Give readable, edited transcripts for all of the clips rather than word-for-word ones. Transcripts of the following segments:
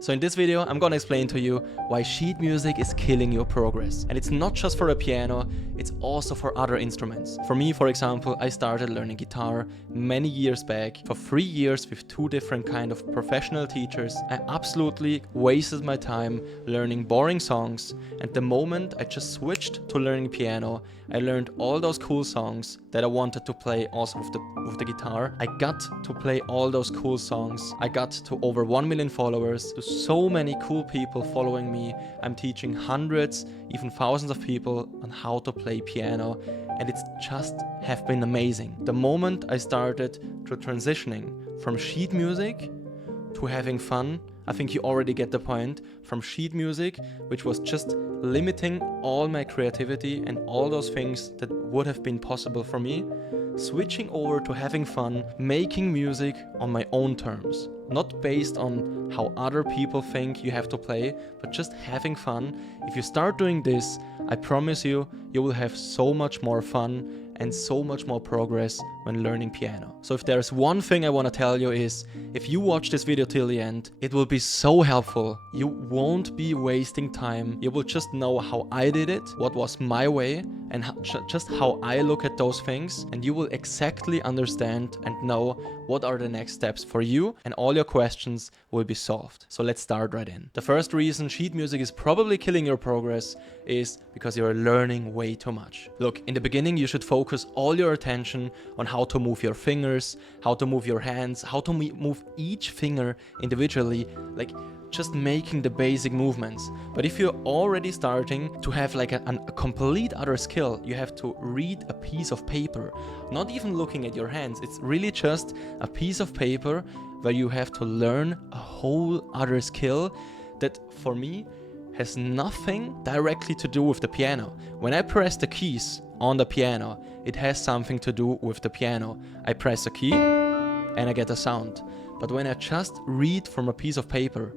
So in this video, I'm gonna explain to you why sheet music is killing your progress. And it's not just for a piano, it's also for other instruments. For me, for example, I started learning guitar many years back for 3 years with 2 different kind of professional teachers. I absolutely wasted my time learning boring songs, and the moment I just switched to learning piano, I learned all those cool songs that I wanted to play also with the guitar. I got to play all those cool songs. I got to over 1 million followers, to so many cool people following me. I'm teaching hundreds, even thousands of people on how to play piano, and it's just have been amazing. The moment I started to transitioning from sheet music to having fun, I think you already get the point, from sheet music, which was just limiting all my creativity and all those things that would have been possible for me, switching over to having fun, making music on my own terms. Not based on how other people think you have to play, but just having fun. If you start doing this, I promise you, you will have so much more fun and so much more progress when learning piano. So if there's one thing I want to tell you is, if you watch this video till the end, it will be so helpful. You won't be wasting time. You will just know how I did it, what was my way, and just how I look at those things, and you will exactly understand and know what are the next steps for you, and all your questions will be solved. So let's start right in. The first reason sheet music is probably killing your progress is because you're learning way too much. Look, in the beginning you should focus all your attention on how to move your fingers, how to move your hands, how to move each finger individually, like just making the basic movements. But if you're already starting to have like a complete other skill, you have to read a piece of paper, not even looking at your hands. It's really just a piece of paper where you have to learn a whole other skill that for me has nothing directly to do with the piano. When I press the keys on the piano, it has something to do with the piano. I press a key and I get a sound. But when I just read from a piece of paper,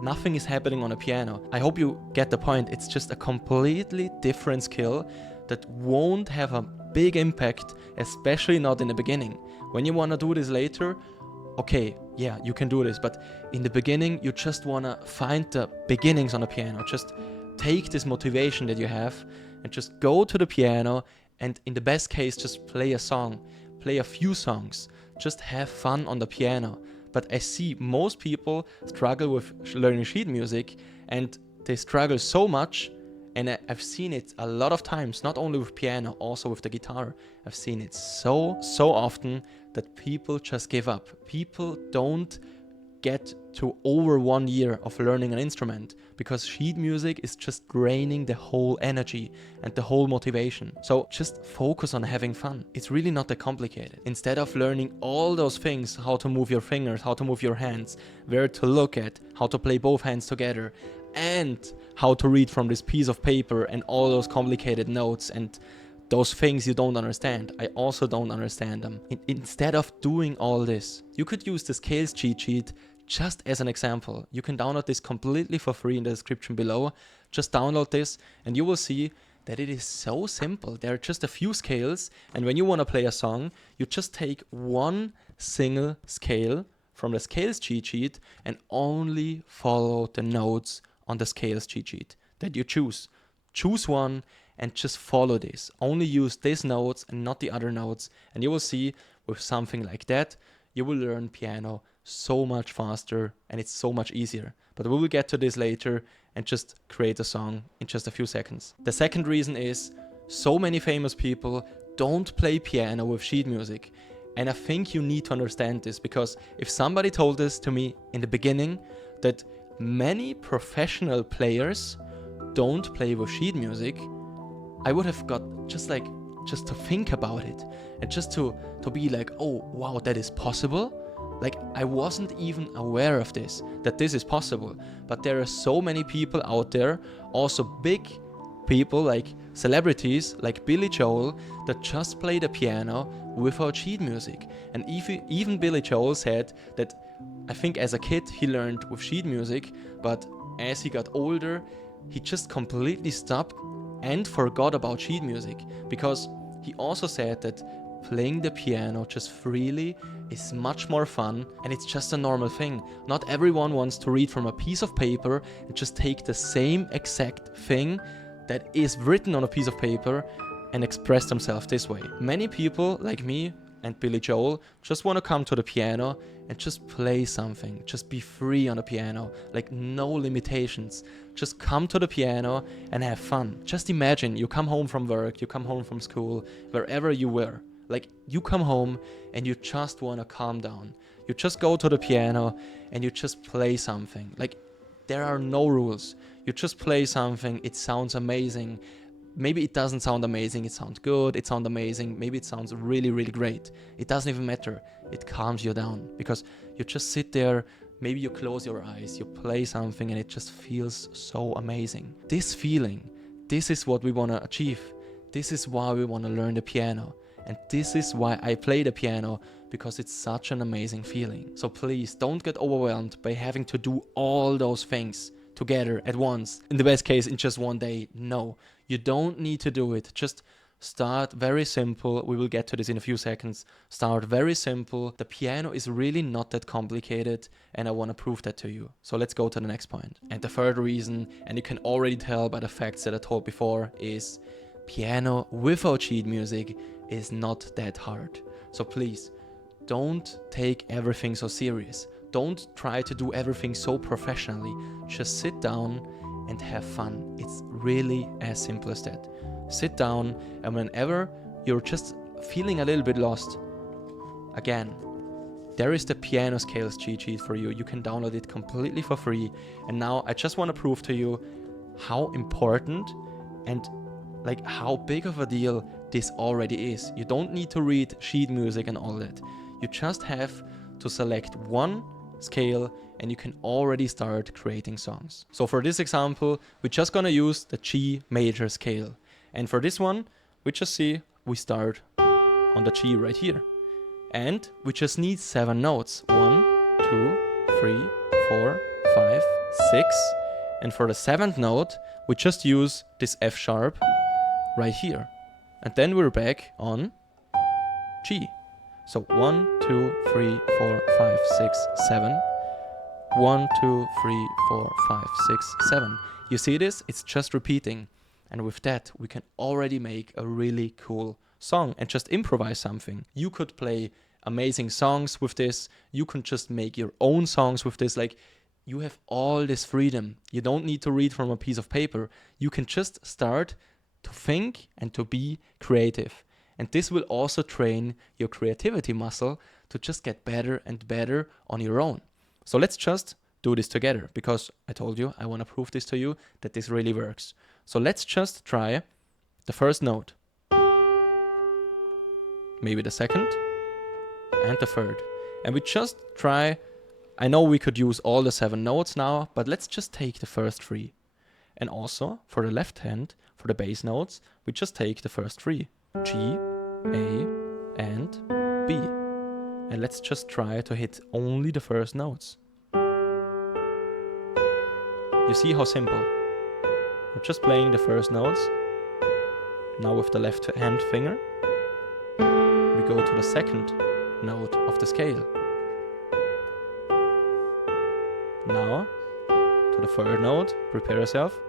nothing is happening on a piano. I hope you get the point. It's just a completely different skill that won't have a big impact, especially not in the beginning. When you want to do this later, okay, yeah, you can do this, but in the beginning, you just want to find the beginnings on the piano. Just take this motivation that you have and just go to the piano and in the best case, just play a song, play a few songs, just have fun on the piano. But I see most people struggle with learning sheet music, and they struggle so much, and I've seen it a lot of times, not only with piano, also with the guitar. I've seen it so often that people just give up. People don't get to over 1 year of learning an instrument because sheet music is just draining the whole energy and the whole motivation. So just focus on having fun. It's really not that complicated. Instead of learning all those things, how to move your fingers, how to move your hands, where to look at, how to play both hands together, and how to read from this piece of paper and all those complicated notes and those things you don't understand. I also don't understand them. Instead of doing all this, you could use the scales cheat sheet just as an example. You can download this completely for free in the description below. Just download this and you will see that it is so simple. There are just a few scales, and when you want to play a song, you just take one single scale from the scales cheat sheet and only follow the notes on the scales cheat sheet that you choose. Choose one and just follow this. Only use these notes and not the other notes, and you will see with something like that, you will learn piano so much faster and it's so much easier. But we will get to this later and just create a song in just a few seconds. The second reason is, so many famous people don't play piano with sheet music. And I think you need to understand this, because if somebody told this to me in the beginning, that many professional players don't play with sheet music, I would have got just to think about it and just to be like, oh wow, that is possible. Like, I wasn't even aware of this, that this is possible. But there are so many people out there, also big people like celebrities like Billy Joel, that just play the piano without sheet music. And even Billy Joel said that, I think as a kid he learned with sheet music, but as he got older he just completely stopped and forgot about sheet music, because he also said that playing the piano just freely is much more fun, and it's just a normal thing. Not everyone wants to read from a piece of paper and just take the same exact thing that is written on a piece of paper and express themselves this way. Many people, like me and Billy Joel, just want to come to the piano and just play something, just be free on the piano, like no limitations. Just come to the piano and have fun. Just imagine you come home from work, you come home from school, wherever you were. Like you come home and you just want to calm down. You just go to the piano and you just play something. Like there are no rules. You just play something, it sounds amazing. Maybe it doesn't sound amazing, it sounds good, it sounds amazing, maybe it sounds really, really great. It doesn't even matter. It calms you down because you just sit there, maybe you close your eyes, you play something and it just feels so amazing. This feeling, this is what we want to achieve. This is why we want to learn the piano. And this is why I play the piano, because it's such an amazing feeling. So please don't get overwhelmed by having to do all those things together at once. In the best case, in just one day. No, you don't need to do it. Just start very simple. We will get to this in a few seconds. Start very simple. The piano is really not that complicated, and I want to prove that to you. So let's go to the next point. And the third reason, and you can already tell by the facts that I told before, is piano without sheet music is not that hard. So please, don't take everything so serious. Don't try to do everything so professionally. Just sit down and have fun. It's really as simple as that. Sit down, and whenever you're just feeling a little bit lost, again, there is the piano scales cheat sheet for you. You can download it completely for free. And now I just want to prove to you how important and like how big of a deal this already is. You don't need to read sheet music and all that. You just have to select one scale and you can already start creating songs. So for this example, we're just gonna use the G major scale. And for this one, we just see we start on the G right here. And we just need 7 notes. 1, 2, 3, 4, 5, 6. And for the 7th note, we just use this F sharp right here. And then we're back on G. So 1, 2, 3, 4, 5, 6, 7. 1, 2, 3, 4, 5, 6, 7. You see this? It's just repeating. And with that, we can already make a really cool song and just improvise something. You could play amazing songs with this. You can just make your own songs with this. Like, you have all this freedom. You don't need to read from a piece of paper. You can just start to think and to be creative. And this will also train your creativity muscle to just get better and better on your own. So let's just do this together, because I told you I want to prove this to you that this really works. So let's just try the first note, maybe the second and the third. And we just try, I know we could use all the 7 notes now, but let's just take the first 3. And also for the left hand, for the bass notes, we just take the first 3. G, A, and B. And let's just try to hit only the first notes. You see how simple? We're just playing the first notes. Now with the left hand finger, we go to the second note of the scale. Now to the third note, prepare yourself.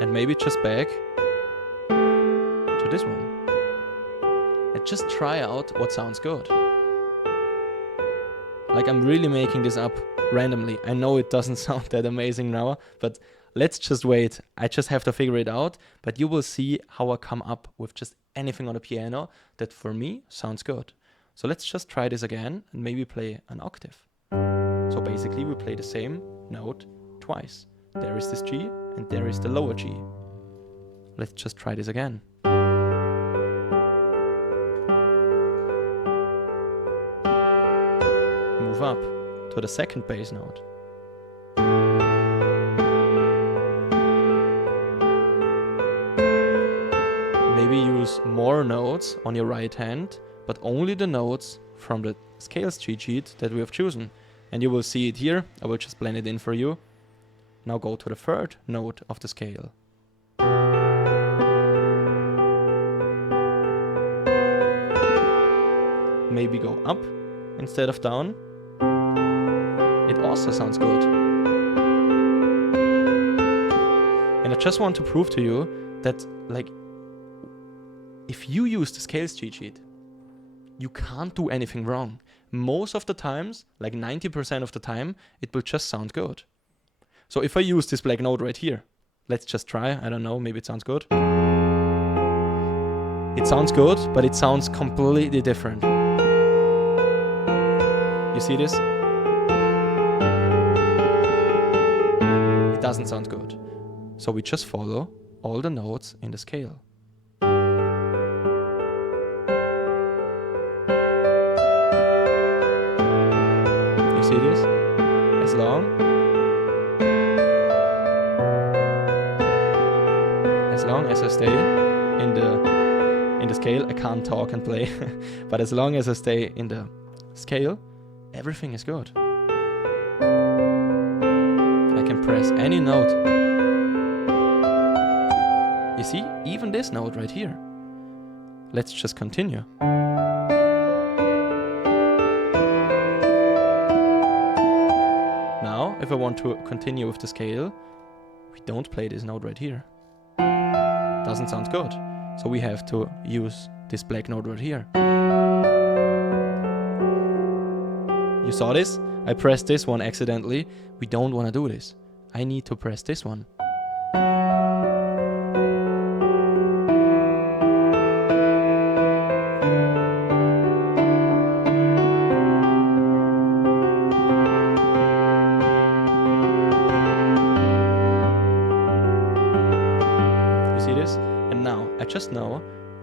And maybe just back to this one. And just try out what sounds good. Like, I'm really making this up randomly. I know it doesn't sound that amazing now, but let's just wait. I just have to figure it out, but you will see how I come up with just anything on the piano that for me sounds good. So let's just try this again and maybe play an octave. So basically we play the same note twice. There is this G and there is the lower G. Let's just try this again. Move up to the second bass note. Maybe use more notes on your right hand, but only the notes from the scales cheat sheet that we have chosen. And you will see it here. I will just blend it in for you. Now go to the third note of the scale. Maybe go up instead of down. It also sounds good. And I just want to prove to you that, like, if you use the scales cheat sheet, you can't do anything wrong. Most of the times, like 90% of the time, it will just sound good. So if I use this black note right here, let's just try. I don't know, maybe it sounds good. It sounds good, but it sounds completely different. You see this? It doesn't sound good. So we just follow all the notes in the scale. You see this? As long as I stay in the scale, I can't talk and play, but as long as I stay in the scale, everything is good. I can press any note. You see, even this note right here. Let's just continue. Now, if I want to continue with the scale, we don't play this note right here. Doesn't sound good. So we have to use this black note right here. You saw this? I pressed this one accidentally. We don't want to do this. I need to press this one. You see this? And now, I just know,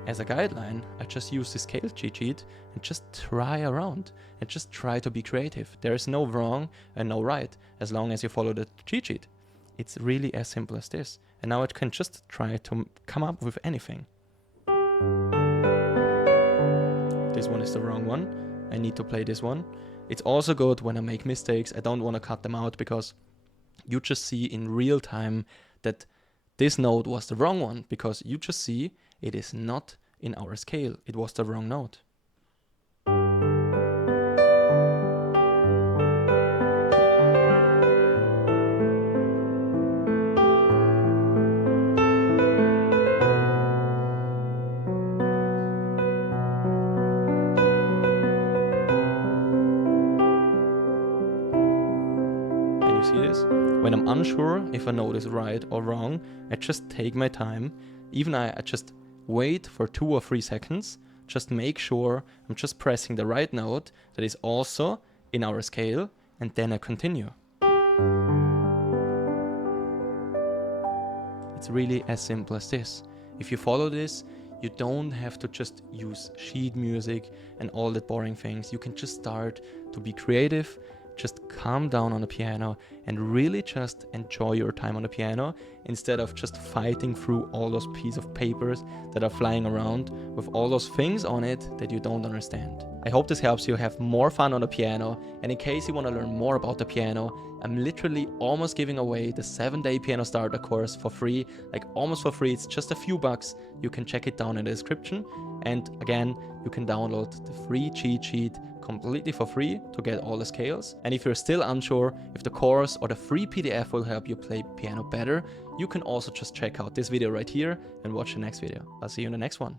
as a guideline, I just use the scale cheat sheet and just try around and just try to be creative. There is no wrong and no right as long as you follow the cheat sheet. It's really as simple as this. And now I can just try to come up with anything. This one is the wrong one. I need to play this one. It's also good when I make mistakes. I don't want to cut them out because you just see in real time that this note was the wrong one, because you just see it is not in our scale. It was the wrong note. Can you see this? When I'm unsure if a note is right or wrong, I just take my time. Even I just wait for 2 or 3 seconds, just make sure I'm just pressing the right note that is also in our scale, and then I continue. It's really as simple as this. If you follow this, you don't have to just use sheet music and all the boring things. You can just start to be creative, just calm down on the piano and really just enjoy your time on the piano instead of just fighting through all those pieces of papers that are flying around with all those things on it that you don't understand. I hope this helps you have more fun on the piano, and in case you want to learn more about the piano, I'm literally almost giving away the 7-day piano starter course for free, like almost for free. It's just a few bucks. You can check it down in the description, and again, you can download the free cheat sheet completely for free to get all the scales. And if you're still unsure if the course or the free PDF will help you play piano better, you can also just check out this video right here and watch the next video. I'll see you in the next one.